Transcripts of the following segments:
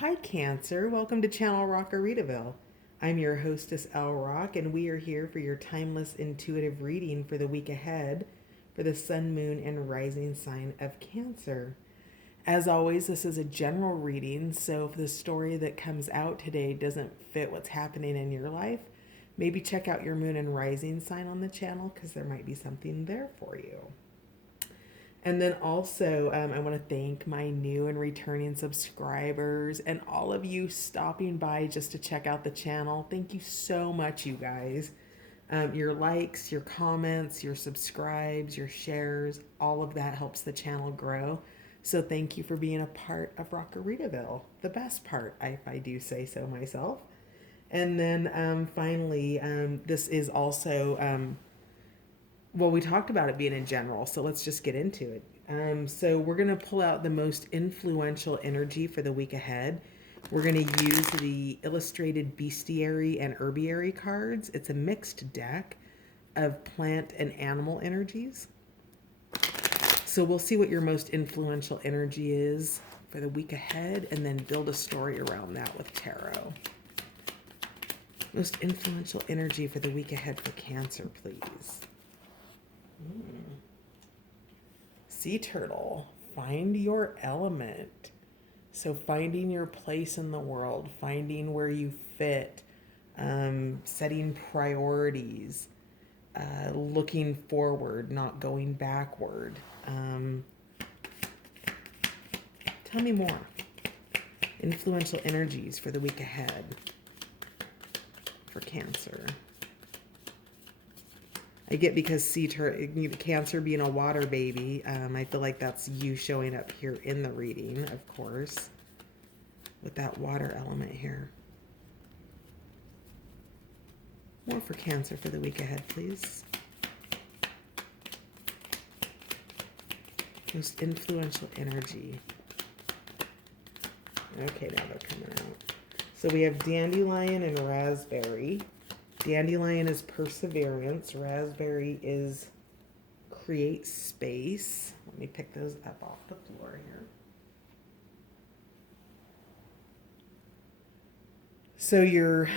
Hi, Cancer. Welcome to Channel Rockaritaville. I'm your hostess, El Rock, and we are here for your timeless intuitive reading for the week ahead for the sun, moon, and rising sign of Cancer. As always, this is a general reading, so if the story that comes out today doesn't fit what's happening in your life, maybe check out your moon and rising sign on the channel because there might be something there for you. And then also, I want to thank my new and returning subscribers and all of you stopping by just to check out the channel. Thank you so much, you guys. Your likes, your comments, your subscribes, your shares, all of that helps the channel grow. So thank you for being a part of Rockaritaville, the best part, if I do say so myself. And then finally, this is also well, we talked about it being in general, so let's just get into it. So we're going to pull out the most influential energy for the week ahead. We're going to use the illustrated bestiary and herbiary cards. It's a mixed deck of plant and animal energies. So we'll see what your most influential energy is for the week ahead and then build a story around that with tarot. Most influential energy for the week ahead for Cancer, please. Sea turtle, find your element. So finding your place in the world, finding where you fit, setting priorities, looking forward, not going backward. Tell me more. Influential energies for the week ahead for Cancer. I get because Cancer being a water baby, I feel like that's you showing up here in the reading, of course, with that water element here. More for Cancer for the week ahead, please. Most influential energy. Okay, now they're coming out. So we have dandelion and raspberry. Dandelion is perseverance. Raspberry is create space. Let me pick those up off the floor here. So your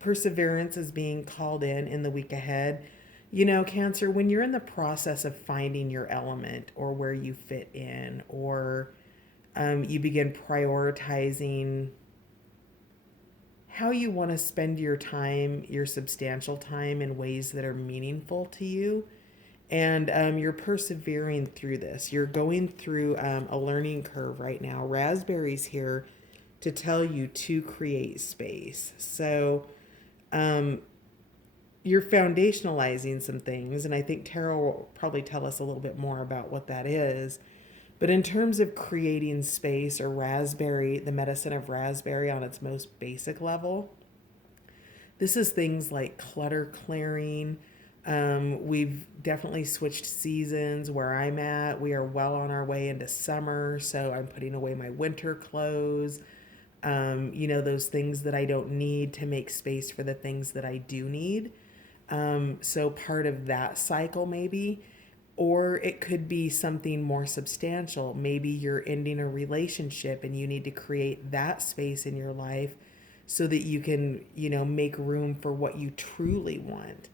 perseverance is being called in the week ahead. You know, Cancer, when you're in the process of finding your element or where you fit in, or you begin prioritizing how you want to spend your time, your substantial time, in ways that are meaningful to you. And you're persevering through this. You're going through a learning curve right now. Raspberry's here to tell you to create space. So you're foundationalizing some things, and I think Tara will probably tell us a little bit more about what that is. But in terms of creating space, or raspberry, the medicine of raspberry on its most basic level, this is things like clutter clearing. We've definitely switched seasons where I'm at. We are well on our way into summer, so I'm putting away my winter clothes. Those things that I don't need to make space for the things that I do need. So part of that cycle, maybe. Or it could be something more substantial. Maybe you're ending a relationship and you need to create that space in your life so that you can, make room for what you truly want.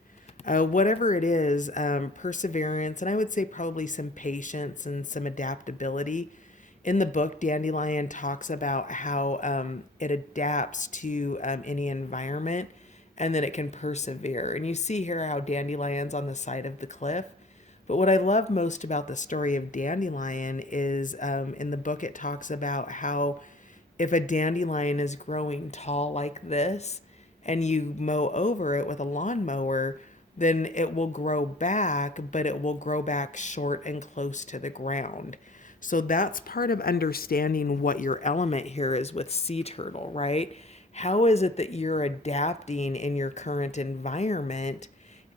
Whatever it is, perseverance, and I would say probably some patience and some adaptability. In the book, Dandelion talks about how it adapts to any environment and then it can persevere. And you see here how Dandelion's on the side of the cliff. But what I love most about the story of Dandelion is in the book, it talks about how if a dandelion is growing tall like this and you mow over it with a lawnmower, then it will grow back, but it will grow back short and close to the ground. So that's part of understanding what your element here is with sea turtle, right? How is it that you're adapting in your current environment?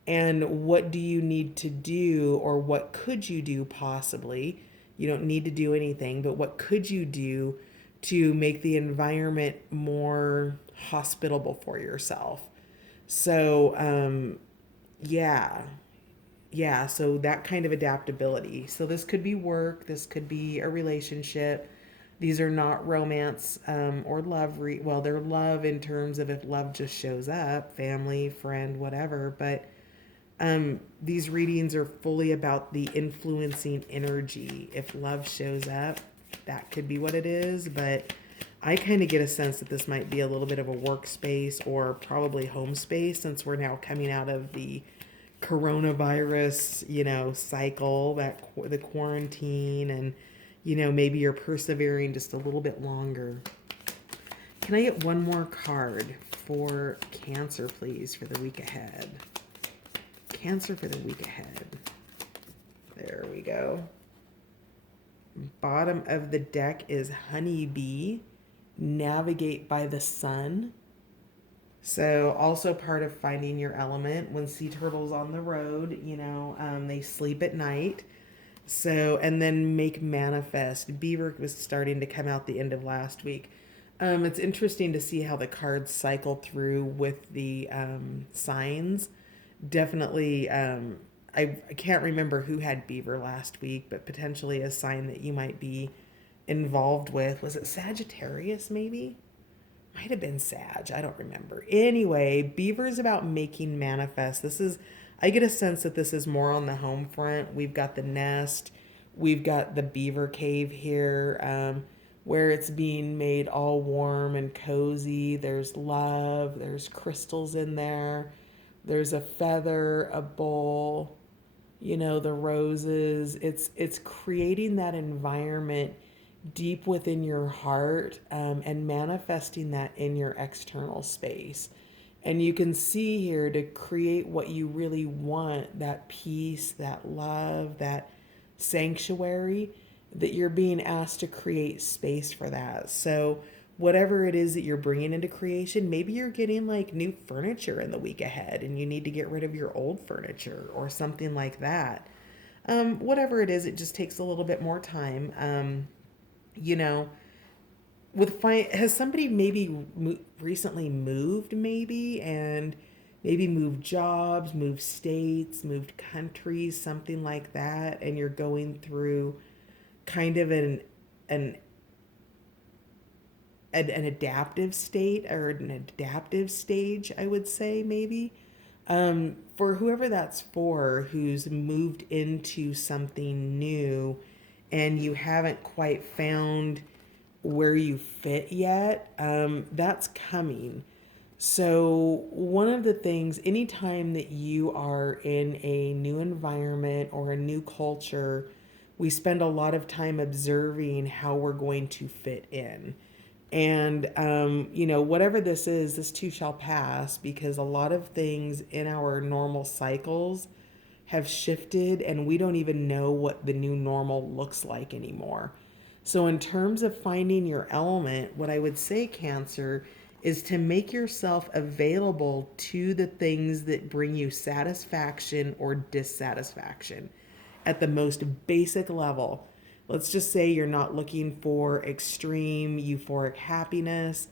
And what do you need to do, or what could you do possibly? You don't need to do anything, but what could you do to make the environment more hospitable for yourself? So, yeah, yeah, so that kind of adaptability. So this could be work, this could be a relationship, These are not romance or love. Well, they're love in terms of if love just shows up, family, friend, whatever. But these readings are fully about the influencing energy. If love shows up, that could be what it is. But I kind of get a sense that this might be a little bit of a workspace or probably home space, since we're now coming out of the coronavirus, cycle, the quarantine, and maybe you're persevering just a little bit longer. Can I get one more card for Cancer, please, for the week ahead? Cancer for the week ahead. There we go. Bottom of the deck is Honeybee. Navigate by the sun. So also part of finding your element. When sea turtles on the road, they sleep at night. So, and then make manifest. Beaver was starting to come out the end of last week. It's interesting to see how the cards cycle through with the signs. Definitely, I can't remember who had Beaver last week, but potentially a sign that you might be involved with. Was it Sagittarius, maybe? Might have been Sag. I don't remember. Anyway, Beaver is about making manifest. I get a sense that this is more on the home front. We've got the nest. We've got the beaver cave here, where it's being made all warm and cozy. There's love. There's crystals in there. There's a feather, a bowl, the roses. It's creating that environment deep within your heart, and manifesting that in your external space. And you can see here, to create what you really want, that peace, that love, that sanctuary, that you're being asked to create space for that. So whatever it is that you're bringing into creation, maybe you're getting like new furniture in the week ahead and you need to get rid of your old furniture or something like that. Whatever it is, it just takes a little bit more time. You know, has somebody maybe recently moved, maybe, and maybe moved jobs, moved states, moved countries, something like that, and you're going through kind of an an adaptive state, or an adaptive stage, I would say, maybe. For whoever that's for, who's moved into something new and you haven't quite found where you fit yet, that's coming. So, one of the things, anytime that you are in a new environment or a new culture, we spend a lot of time observing how we're going to fit in. And, whatever this is, this too shall pass, because a lot of things in our normal cycles have shifted and we don't even know what the new normal looks like anymore. So, in terms of finding your element, what I would say, Cancer, is to make yourself available to the things that bring you satisfaction or dissatisfaction at the most basic level. Let's just say you're not looking for extreme euphoric happiness,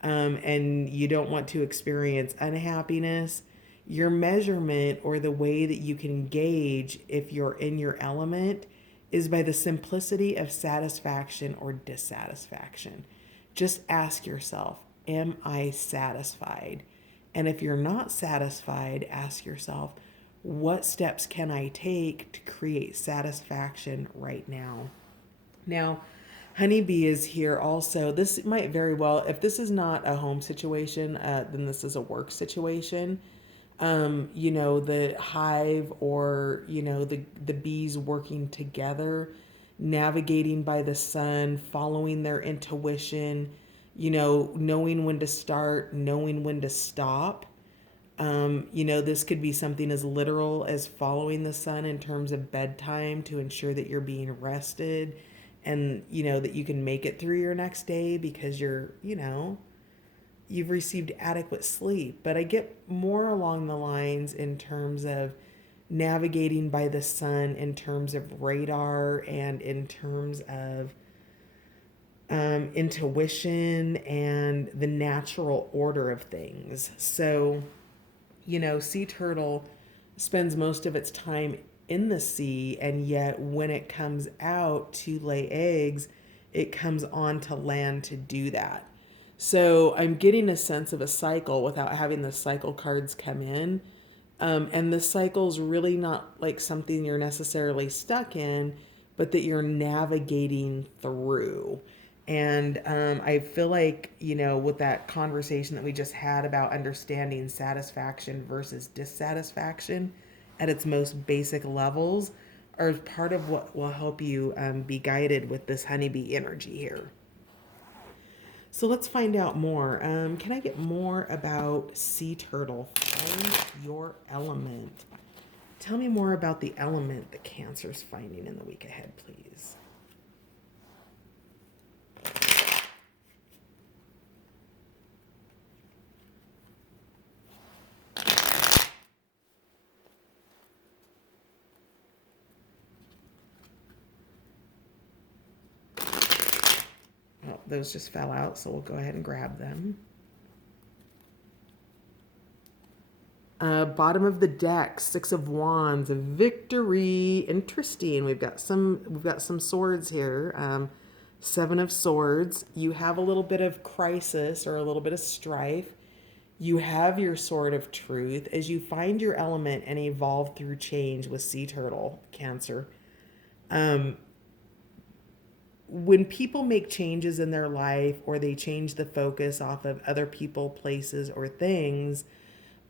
and you don't want to experience unhappiness. Your measurement, or the way that you can gauge if you're in your element, is by the simplicity of satisfaction or dissatisfaction. Just ask yourself, am I satisfied? And if you're not satisfied, ask yourself, what steps can I take to create satisfaction right now? Now, Honeybee is here also. This might very well, if this is not a home situation, then this is a work situation. The hive, or, the bees working together, navigating by the sun, following their intuition, knowing when to start, knowing when to stop. This could be something as literal as following the sun in terms of bedtime to ensure that you're being rested, and, that you can make it through your next day because you've received adequate sleep. But I get more along the lines in terms of navigating by the sun, in terms of radar, and in terms of intuition and the natural order of things. So, sea turtle spends most of its time in the sea, and yet when it comes out to lay eggs, it comes onto land to do that. So I'm getting a sense of a cycle without having the cycle cards come in. And the cycle's really not like something you're necessarily stuck in, but that you're navigating through. And I feel like, with that conversation that we just had about understanding satisfaction versus dissatisfaction at its most basic levels are part of what will help you be guided with this honeybee energy here. So let's find out more. Can I get more about sea turtle? Find your element. Tell me more about the element that Cancer's finding in the week ahead, please. Oh, those just fell out, so we'll go ahead and grab them. Bottom of the deck, Six of Wands, victory. Interesting. We've got some swords here. Seven of Swords. You have a little bit of crisis or a little bit of strife. You have your sword of truth as you find your element and evolve through change with sea turtle, Cancer. When people make changes in their life or they change the focus off of other people, places, or things,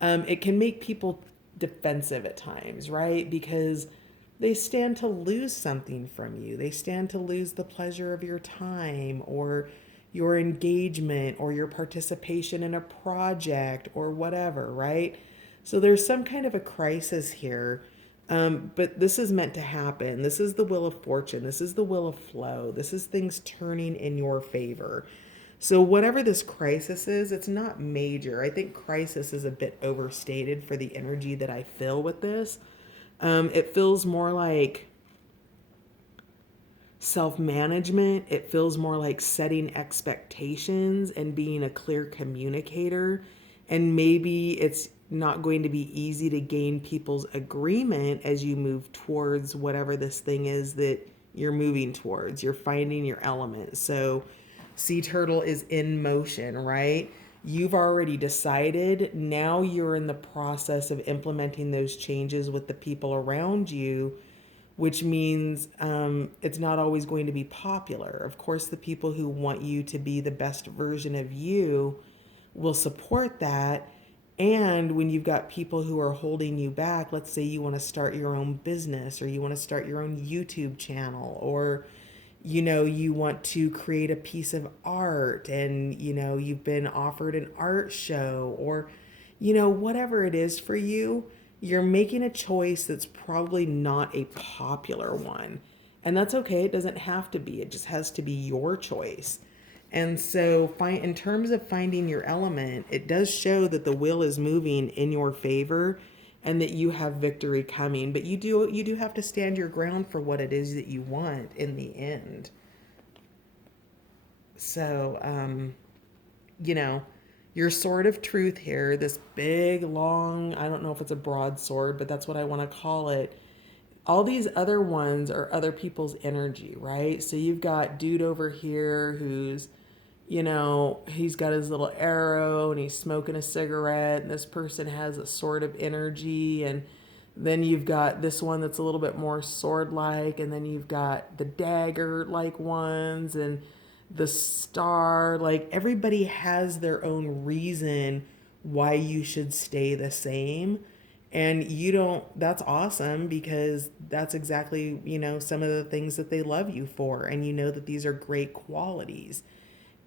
it can make people defensive at times, right? Because they stand to lose something from you. They stand to lose the pleasure of your time or your engagement or your participation in a project or whatever, right? So there's some kind of a crisis here. But this is meant to happen. This is the wheel of fortune. This is the wheel of flow. This is things turning in your favor. So whatever this crisis is, it's not major. I think crisis is a bit overstated for the energy that I feel with this. It feels more like self-management. It feels more like setting expectations and being a clear communicator. And maybe it's not going to be easy to gain people's agreement as you move towards whatever this thing is that you're moving towards. You're finding your element. So sea turtle is in motion, right? You've already decided. Now you're in the process of implementing those changes with the people around you, which means it's not always going to be popular. Of course, the people who want you to be the best version of you will support that. And when you've got people who are holding you back, let's say you want to start your own business or you want to start your own YouTube channel or you want to create a piece of art and you've been offered an art show or whatever it is for you, you're making a choice that's probably not a popular one. And that's okay. It doesn't have to be. It just has to be your choice. And so in terms of finding your element, it does show that the wheel is moving in your favor and that you have victory coming. But you do have to stand your ground for what it is that you want in the end. So, your sword of truth here, this big, long, I don't know if it's a broadsword, but that's what I want to call it. All these other ones are other people's energy, right? So you've got dude over here who's, he's got his little arrow and he's smoking a cigarette, and this person has a sword of energy. And then you've got this one that's a little bit more sword like, and then you've got the dagger like ones and the star. Like everybody has their own reason why you should stay the same. And that's awesome because that's exactly, some of the things that they love you for. And that these are great qualities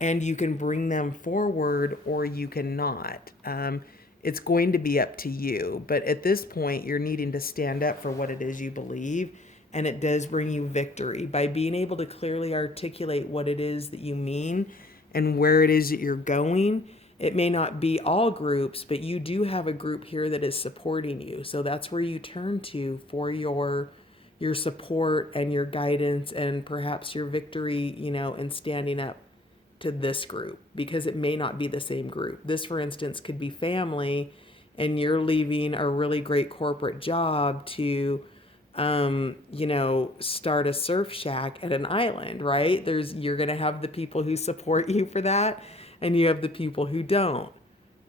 and you can bring them forward or you cannot. It's going to be up to you. But at this point, you're needing to stand up for what it is you believe. And it does bring you victory by being able to clearly articulate what it is that you mean and where it is that you're going. It may not be all groups, but you do have a group here that is supporting you. So that's where you turn to for your support and your guidance and perhaps your victory, in standing up to this group, because it may not be the same group. This, for instance, could be family and you're leaving a really great corporate job to start a surf shack at an island, right? You're going to have the people who support you for that, and you have the people who don't.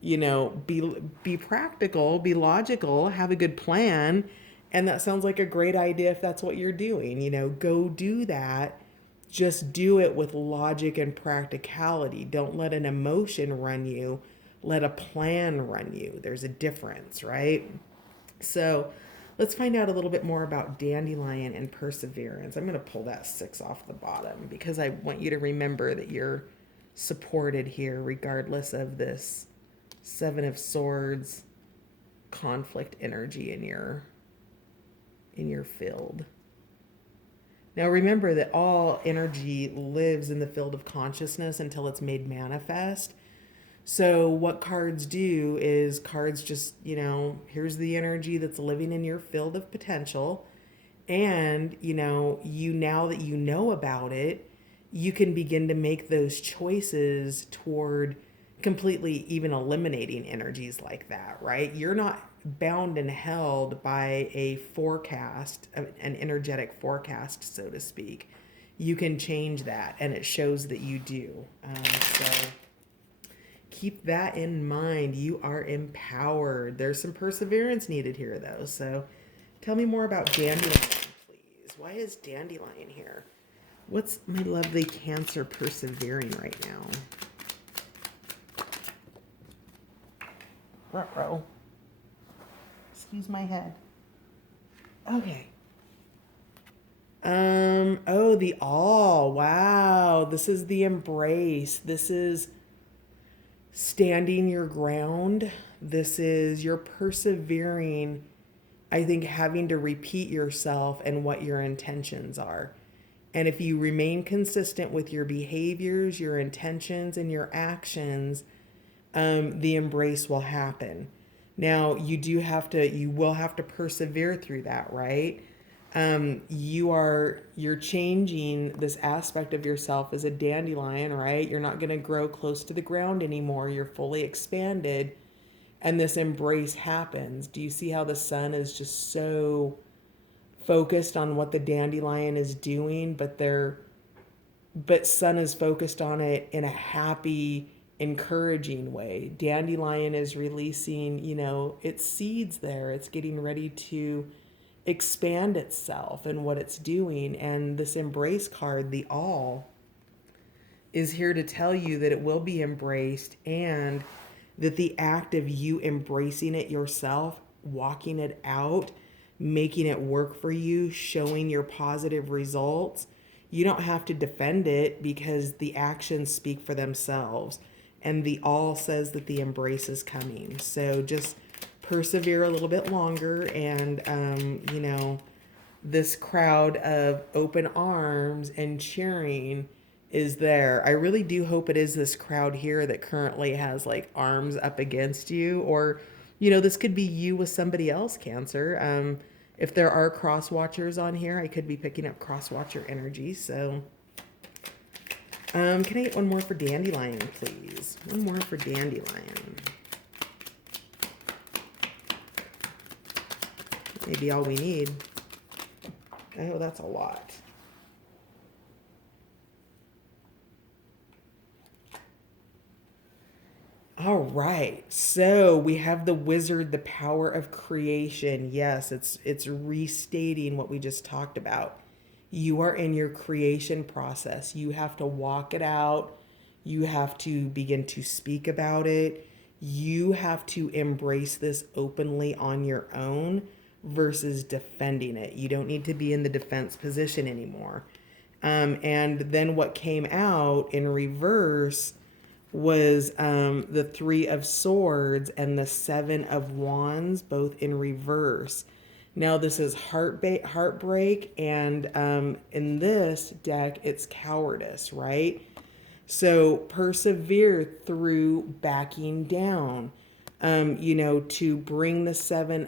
Be practical, be logical, have a good plan, and that sounds like a great idea if that's what you're doing. Go do that. Just do it with logic and practicality. Don't let an emotion run you. Let a plan run you. There's a difference, right? So let's find out a little bit more about dandelion and perseverance. I'm going to pull that 6 off the bottom because I want you to remember that you're supported here regardless of this 7 of Swords conflict energy in your field. Now remember that all energy lives in the field of consciousness until it's made manifest. So what cards do is cards just, here's the energy that's living in your field of potential. And, now that you know about it, you can begin to make those choices toward completely even eliminating energies like that, right? You're not bound and held by a forecast, an energetic forecast, so to speak. You can change that, and it shows that you do. So keep that in mind. You are empowered. There's some perseverance needed here, though. So tell me more about dandelion, please. Why is dandelion here? What's my lovely Cancer persevering right now? Ruh-roh. Excuse my head. Okay. Oh, the all. Wow. This is the embrace. This is standing your ground. This is your persevering. I think having to repeat yourself and what your intentions are. And if you remain consistent with your behaviors, your intentions, and your actions, the embrace will happen. Now, you will have to persevere through that, right? You're changing this aspect of yourself as a dandelion, right? You're not going to grow close to the ground anymore. You're fully expanded, and this embrace happens. Do you see how the sun is just so focused on what the dandelion is doing, but sun is focused on it in a happy, encouraging way. Dandelion is releasing, its seeds there. It's getting ready to expand itself and what it's doing. And this embrace card, the all, is here to tell you that it will be embraced, and that the act of you embracing it yourself, walking it out, making it work for you, showing your positive results, you don't have to defend it because the actions speak for themselves. And the all says that the embrace is coming. So just persevere a little bit longer, and, this crowd of open arms and cheering is there. I really do hope it is this crowd here that currently has like arms up against you, or, this could be you with somebody else, Cancer. If there are cross watchers on here, I could be picking up cross watcher energy. So, can I get one more for dandelion, please? One more for dandelion. Maybe all we need. Oh, that's a lot. All right. So we have the wizard, the power of creation. Yes, it's restating what we just talked about. You are in your creation process. You have to walk it out. You have to begin to speak about it. You have to embrace this openly on your own versus defending it. You don't need to be in the defense position anymore. And then what came out in reverse was the 3 of Swords and the 7 of Wands, both in reverse. Now this is heartbreak, and in this deck, it's cowardice, right? So persevere through backing down. To bring the 7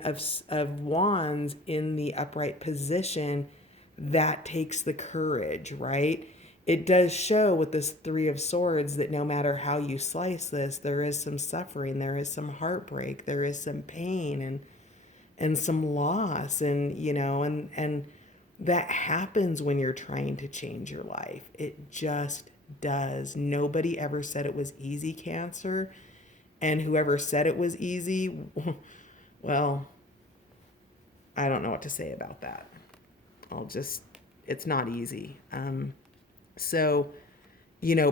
of Wands in the upright position, that takes the courage, right? It does show with this 3 of Swords that no matter how you slice this, there is some suffering, there is some heartbreak, there is some pain, and some loss, and that happens when you're trying to change your life. It just does. Nobody ever said it was easy, Cancer. And whoever said it was easy, well, I don't know what to say about that. It's not easy. So,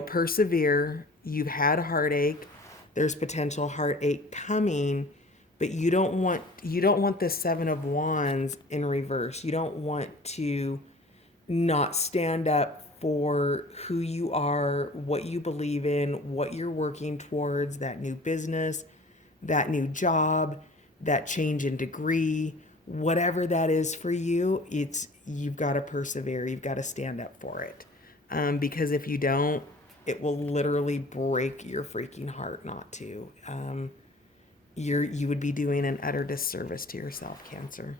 persevere. You've had a heartache. There's potential heartache coming, but you don't want the Seven of Wands in reverse. You don't want to not stand up for who you are, what you believe in, what you're working towards, that new business, that new job, that change in degree, whatever that is for you. You've got to persevere. You've got to stand up for it. Because if you don't, it will literally break your freaking heart not to. You would be doing an utter disservice to yourself, Cancer.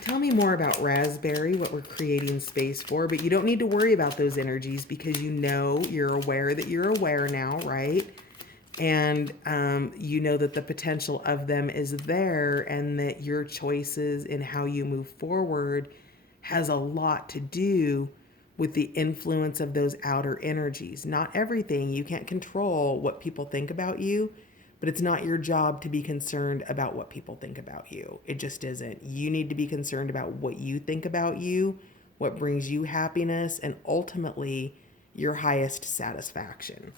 Tell me more about raspberry, what we're creating space for, but you don't need to worry about those energies because you're aware that you're aware now, right? And you know that the potential of them is there, and that your choices in how you move forward has a lot to do with the influence of those outer energies. Not everything. You can't control what people think about you, but it's not your job to be concerned about what people think about you. It just isn't. You need to be concerned about what you think about you, what brings you happiness, and ultimately your highest satisfaction.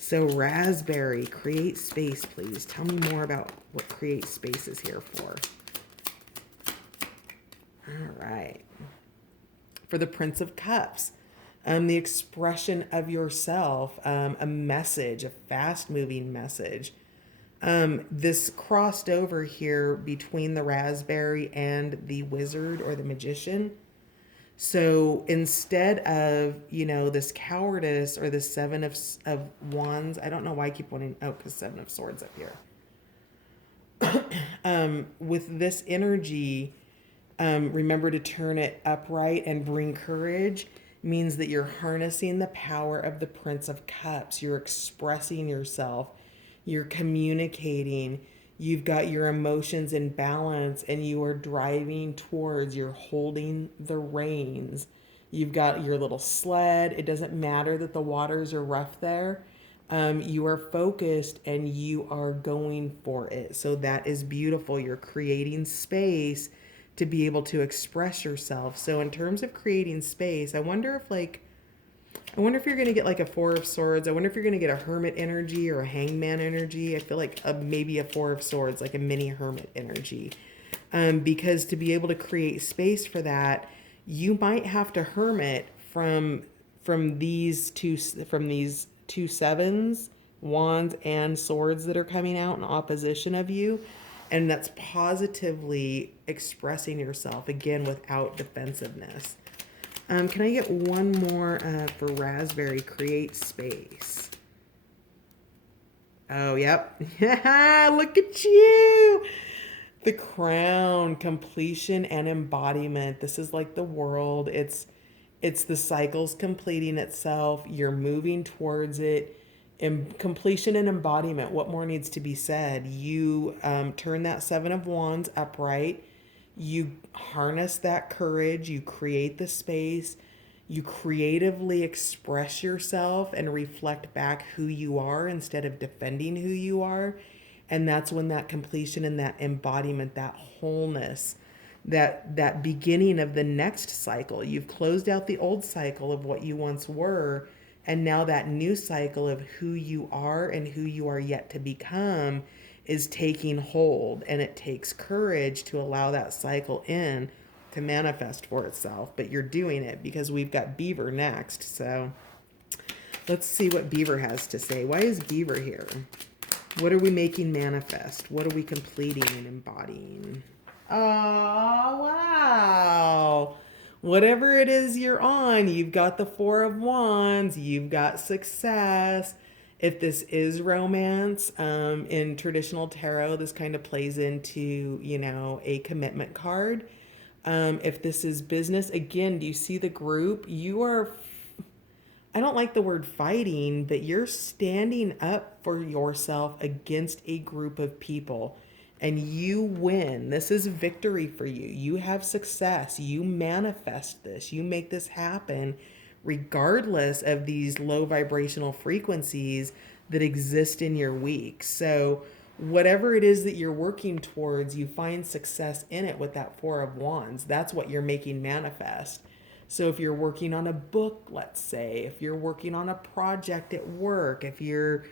So raspberry, create space, please. Tell me more about what create space is here for. All right. For the Prince of Cups, the expression of yourself, a message, a fast-moving message. This crossed over here between the raspberry and the wizard or the magician. So instead of, this cowardice or the Seven of Wands, I don't know why I keep wanting, because Seven of Swords up here. With this energy, remember to turn it upright and bring courage means that you're harnessing the power of the Prince of Cups. You're expressing yourself. You're communicating. You've got your emotions in balance and you are driving towards, you're holding the reins. You've got your little sled. It doesn't matter that the waters are rough there. You are focused and you are going for it. So that is beautiful. You're creating space to be able to express yourself. So in terms of creating space, I wonder if you're going to get like a Four of Swords. I wonder if you're going to get a Hermit energy or a Hangman energy. I feel like maybe a Four of Swords, like a mini Hermit energy. Because to be able to create space for that, you might have to hermit from these two sevens, wands and swords that are coming out in opposition of you. And that's positively expressing yourself, again, without defensiveness. Can I get one more for raspberry? Create space. Oh, yep. Look at you. The crown, completion and embodiment. This is like the world. It's the cycles completing itself. You're moving towards it. Completion and embodiment. What more needs to be said? You turn that Seven of Wands upright. You harness that courage. You create the space. You creatively express yourself and reflect back who you are instead of defending who you are. And that's when that completion and that embodiment, that wholeness, that beginning of the next cycle. You've closed out the old cycle of what you once were. And now that new cycle of who you are and who you are yet to become is taking hold. And it takes courage to allow that cycle in to manifest for itself. But you're doing it because we've got Beaver next. So let's see what Beaver has to say. Why is Beaver here? What are we making manifest? What are we completing and embodying? Oh, wow. Whatever it is you're on, you've got the Four of Wands, you've got success. If this is romance, in traditional tarot, this kind of plays into, a commitment card. If this is business, again, do you see the group? I don't like the word fighting, but you're standing up for yourself against a group of people. and you win. This is victory for you. You have success. You manifest this. You make this happen regardless of these low vibrational frequencies that exist in your week. So, whatever it is that you're working towards, you find success in it with that Four of Wands. That's what you're making manifest. So, if you're working on a book, let's say, if you're working on a project at work, if you're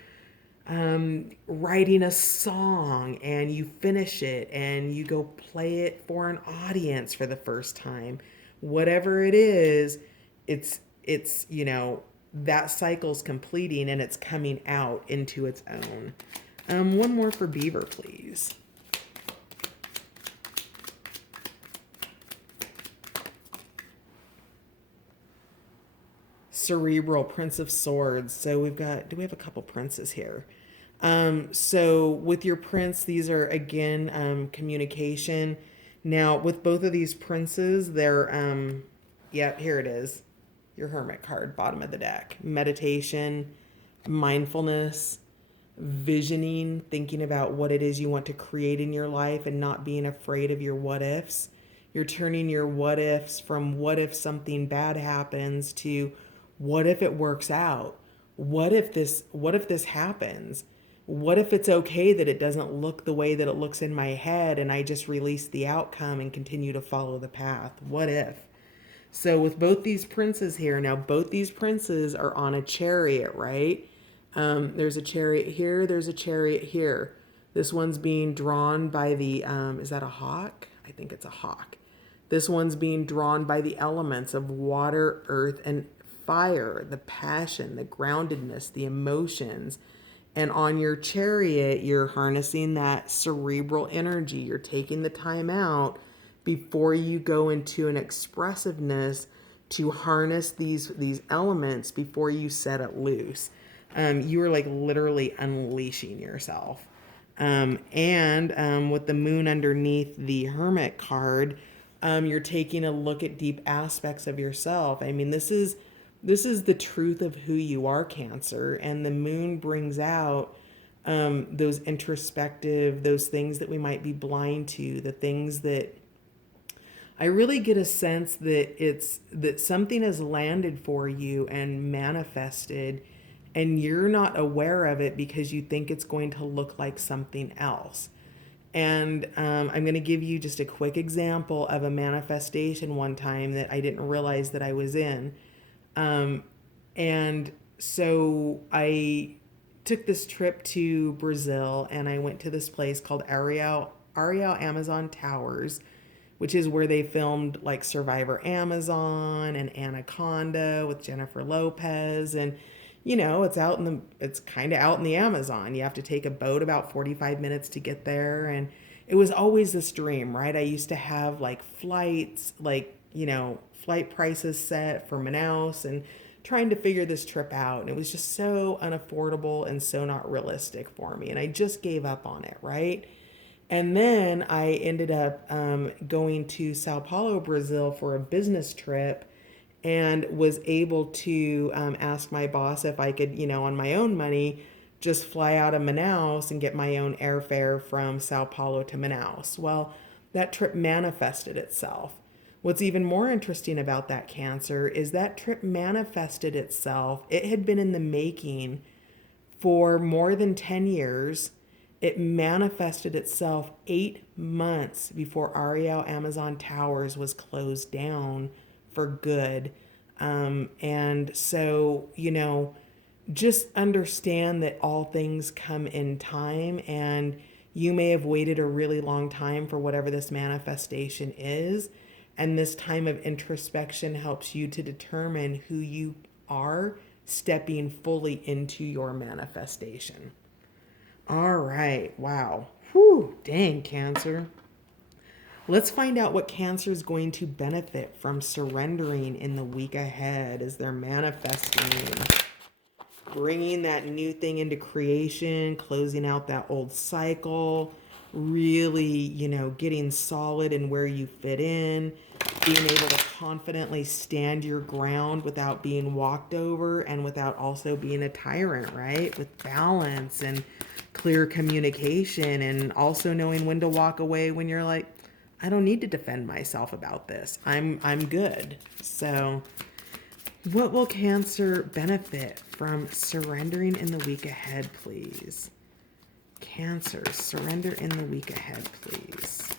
writing a song and you finish it and you go play it for an audience for the first time, whatever it is, it's that cycle's completing and it's coming out into its own. One more for Beaver, please. Cerebral, Prince of Swords. So do we have a couple princes here? So with your prince, these are again communication. Now with both of these princes, they're yeah, here it is. Your Hermit card, bottom of the deck. Meditation, mindfulness, visioning, thinking about what it is you want to create in your life and not being afraid of your what ifs. You're turning your what ifs from what if something bad happens to what if it works out? What if this happens? What if it's okay that it doesn't look the way that it looks in my head and I just release the outcome and continue to follow the path? What if? So with both these princes here, now both these princes are on a chariot, right? There's a chariot here, there's a chariot here. This one's being drawn by the, is that a hawk? I think it's a hawk. This one's being drawn by the elements of water, earth, and fire, the passion, the groundedness, the emotions. And on your chariot, you're harnessing that cerebral energy. You're taking the time out before you go into an expressiveness to harness these elements before you set it loose. You are like literally unleashing yourself. And with the moon underneath the Hermit card, you're taking a look at deep aspects of yourself. I mean, this is the truth of who you are, Cancer, and the moon brings out those introspective, those things that we might be blind to, the things that I really get a sense that something has landed for you and manifested, and you're not aware of it because you think it's going to look like something else. And I'm going to give you just a quick example of a manifestation one time that I didn't realize that I was in. And so I took this trip to Brazil and I went to this place called Ariel Amazon Towers, which is where they filmed like Survivor Amazon and Anaconda with Jennifer Lopez. And it's kind of out in the Amazon. You have to take a boat about 45 minutes to get there. And it was always this dream, right? I used to have like flights, flight prices set for Manaus and trying to figure this trip out. And it was just so unaffordable and so not realistic for me. And I just gave up on it, right? And then I ended up going to Sao Paulo, Brazil for a business trip and was able to ask my boss if I could, on my own money, just fly out of Manaus and get my own airfare from Sao Paulo to Manaus. Well, that trip manifested itself. What's even more interesting about that, Cancer, is that trip manifested itself. It had been in the making for more than 10 years. It manifested itself 8 months before Ariel Amazon Towers was closed down for good. And so, just understand that all things come in time, and you may have waited a really long time for whatever this manifestation is. And this time of introspection helps you to determine who you are, stepping fully into your manifestation. All right. Wow. Whew. Dang, Cancer. Let's find out what Cancer is going to benefit from surrendering in the week ahead as they're manifesting, bringing that new thing into creation, closing out that old cycle, really, getting solid in where you fit in. being able to confidently stand your ground without being walked over and without also being a tyrant, right? With balance and clear communication, and also knowing when to walk away when you're like, I don't need to defend myself about this. I'm good. So, what will Cancer benefit from surrendering in the week ahead, please? Cancer, surrender in the week ahead, please.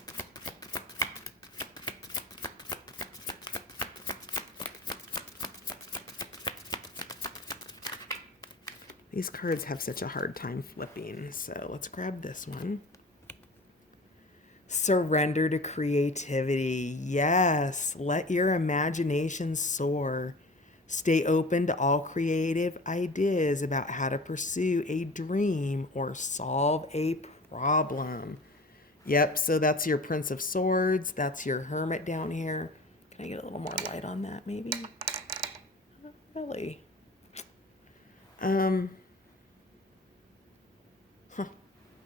These cards have such a hard time flipping, so let's grab this one. Surrender to creativity. Yes, let your imagination soar. Stay open to all creative ideas about how to pursue a dream or solve a problem. Yep, so that's your Prince of Swords. That's your Hermit down here. Can I get a little more light on that, maybe? Not really.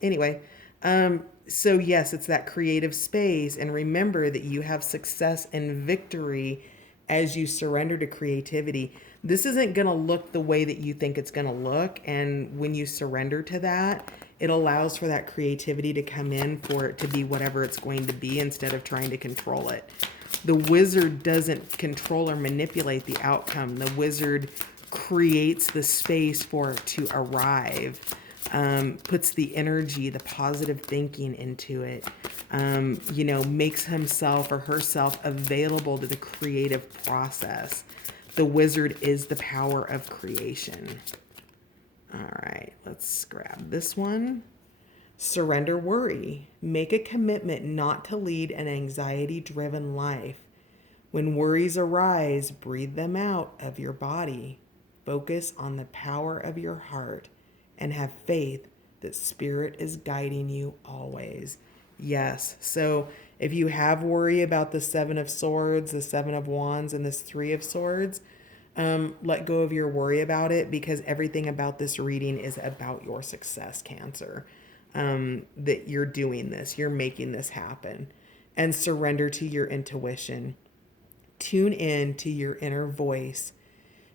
Anyway, so yes, it's that creative space. And remember that you have success and victory as you surrender to creativity. This isn't going to look the way that you think it's going to look. And when you surrender to that, it allows for that creativity to come in, for it to be whatever it's going to be instead of trying to control it. The wizard doesn't control or manipulate the outcome. The wizard creates the space for it to arrive. Puts the energy, the positive thinking into it, makes himself or herself available to the creative process. The wizard is the power of creation. All right, let's grab this one. Surrender worry. Make a commitment not to lead an anxiety-driven life. When worries arise, breathe them out of your body. Focus on the power of your heart and have faith that Spirit is guiding you always. Yes. So if you have worry about the Seven of Swords, the Seven of Wands, and this Three of Swords, let go of your worry about it, because everything about this reading is about your success, Cancer. That you're doing this, you're making this happen. And surrender to your intuition. Tune in to your inner voice.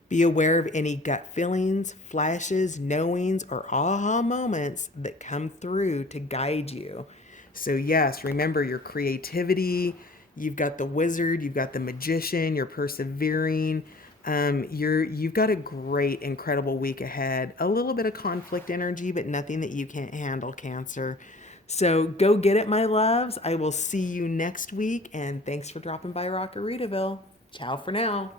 Be aware of any gut feelings, flashes, knowings, or aha moments that come through to guide you. So yes, remember your creativity. You've got the wizard, you've got the magician, you're persevering. You've got a great, incredible week ahead. A little bit of conflict energy, but nothing that you can't handle, Cancer. So go get it, my loves. I will see you next week, and thanks for dropping by Rockaritaville. Ciao for now.